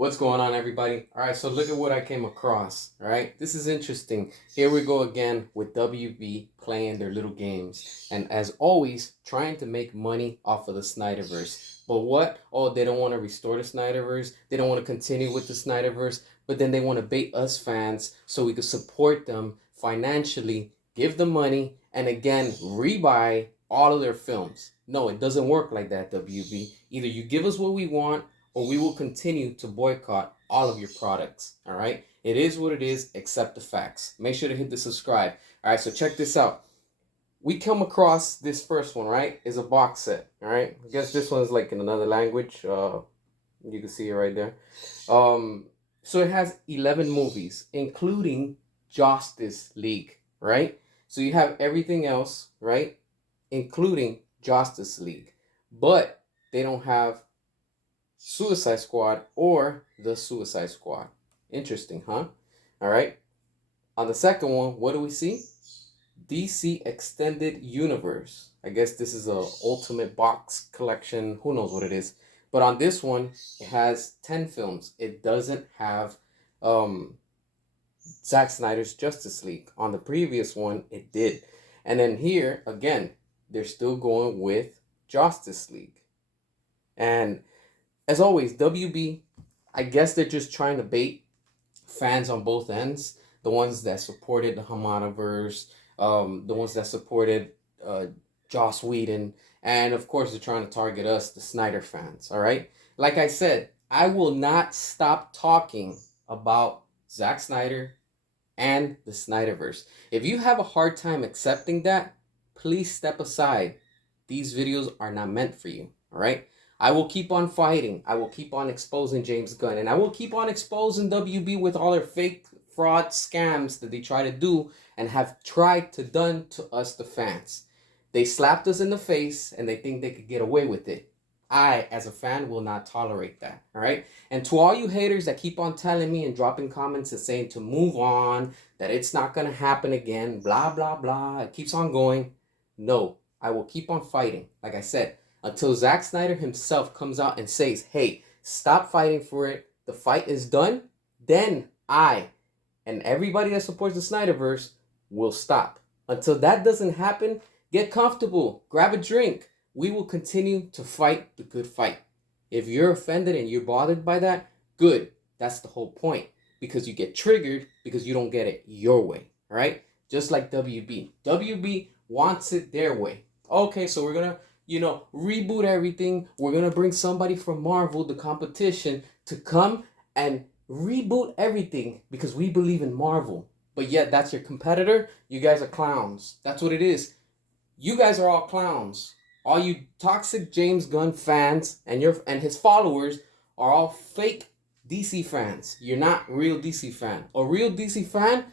What's going on, everybody? All right, so look at what I came across. All right, this is interesting. Here we go again with WB playing their little games, and as always, trying to make money off of the SnyderVerse. But what? Oh, they don't want to restore the SnyderVerse. They don't want to continue with the SnyderVerse. But then they want to bait us fans so we could support them financially, give them money, and again rebuy all of their films. No, it doesn't work like that, WB. Either you give us what we want, or we will continue to boycott all of your products. All right, it is what it is. Accept the facts. Make sure to hit the subscribe. All right, so check this out. We come across this first one, right? Is a box set. All right, I guess this one's like in another language. You can see it right there. So it has 11 movies, including Justice League, right? So you have everything else, right, including Justice League, but they don't have Suicide Squad or the Suicide Squad. Interesting, huh? All right. On the second one, what do we see? DC Extended Universe. I guess this is a ultimate box collection. Who knows what it is? But on this one, it has 10 films. It doesn't have Zack Snyder's Justice League. On the previous one, it did. And then here, again, they're still going with Justice League. And as always, WB, I guess they're just trying to bait fans on both ends. The ones that supported the SnyderVerse, the ones that supported Joss Whedon, and of course they're trying to target us, the Snyder fans, all right? Like I said, I will not stop talking about Zack Snyder and the SnyderVerse. If you have a hard time accepting that, please step aside. These videos are not meant for you, all right? I will keep on fighting. I will keep on exposing James Gunn. And I will keep on exposing WB with all their fake fraud scams that they try to do and have tried to done to us, the fans. They slapped us in the face and they think they could get away with it. I, as a fan, will not tolerate that, all right? And to all you haters that keep on telling me and dropping comments and saying to move on, that it's not going to happen again, blah, blah, blah, it keeps on going. No, I will keep on fighting. Like I said, until Zack Snyder himself comes out and says, hey, stop fighting for it, the fight is done, then I and everybody that supports the SnyderVerse will stop. Until that doesn't happen, get comfortable, grab a drink. We will continue to fight the good fight. If you're offended and you're bothered by that, good. That's the whole point. Because you get triggered because you don't get it your way, all right? Just like WB. WB wants it their way. Okay, so we're going to reboot everything. We're going to bring somebody from Marvel, the competition, to come and reboot everything because we believe in Marvel. But yet that's your competitor. You guys are clowns. That's what it is. You guys are all clowns. All you toxic James Gunn fans and his followers are all fake DC fans. You're not real DC fan. A real DC fan,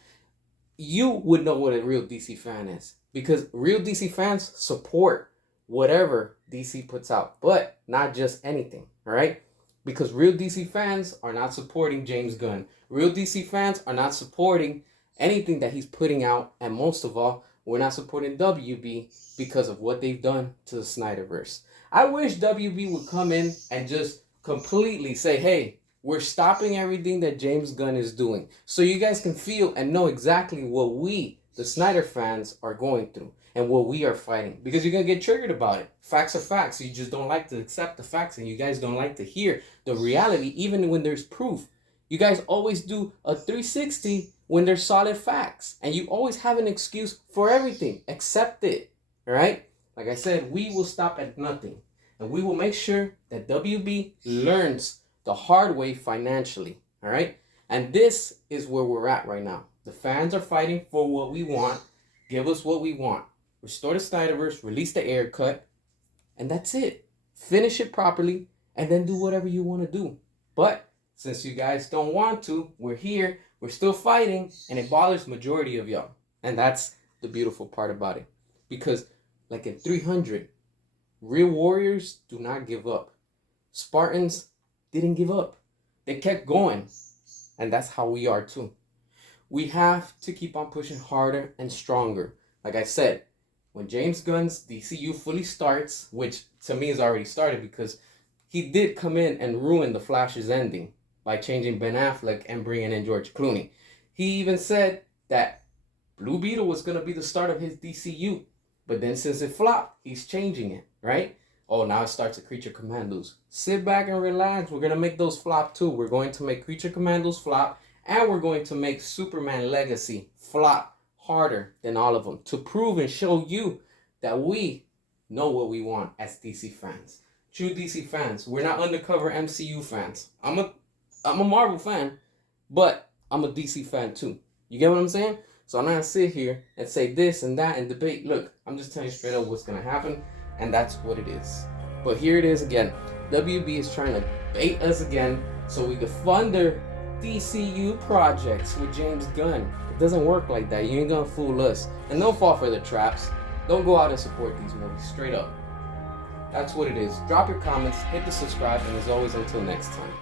you would know what a real DC fan is because real DC fans support whatever DC puts out, but not just anything, all right? Because real DC fans are not supporting James Gunn. Real DC fans are not supporting anything that he's putting out, and most of all, we're not supporting WB because of what they've done to the SnyderVerse. I wish WB would come in and just completely say, hey, we're stopping everything that James Gunn is doing, so you guys can feel and know exactly what we, the Snyder fans, are going through and what we are fighting, because you're going to get triggered about it. Facts are facts. You just don't like to accept the facts, and you guys don't like to hear the reality, even when there's proof. You guys always do a 360 when there's solid facts, and you always have an excuse for everything. Accept it, all right? Like I said, we will stop at nothing, and we will make sure that WB learns the hard way financially, all right? And this is where we're at right now. The fans are fighting for what we want. Give us what we want. Restore the SnyderVerse, release the air cut, and that's it. Finish it properly, and then do whatever you want to do. But since you guys don't want to, we're here, we're still fighting, and it bothers the majority of y'all. And that's the beautiful part about it. Because, like in 300, real warriors do not give up. Spartans didn't give up. They kept going. And that's how we are too. We have to keep on pushing harder and stronger. Like I said, when James Gunn's DCU fully starts, which to me has already started because he did come in and ruin the Flash's ending. by changing Ben Affleck and bringing in George Clooney. He even said that Blue Beetle was going to be the start of his DCU. But then since it flopped, he's changing it, right? Oh, now it starts at Creature Commandos. Sit back and relax. We're going to make those flop too. We're going to make Creature Commandos flop. And we're going to make Superman Legacy flop harder than all of them. To prove and show you that we know what we want as DC fans. True DC fans. We're not undercover MCU fans. I'm a Marvel fan, but I'm a DC fan too. You get what I'm saying? So I'm not going to sit here and say this and that and debate. Look, I'm just telling you straight up what's going to happen, and that's what it is. But here it is again. WB is trying to bait us again so we can fund their DCU projects with James Gunn. It doesn't work like that. You ain't going to fool us. And don't fall for the traps. Don't go out and support these movies. Straight up. That's what it is. Drop your comments, hit the subscribe, and as always, until next time.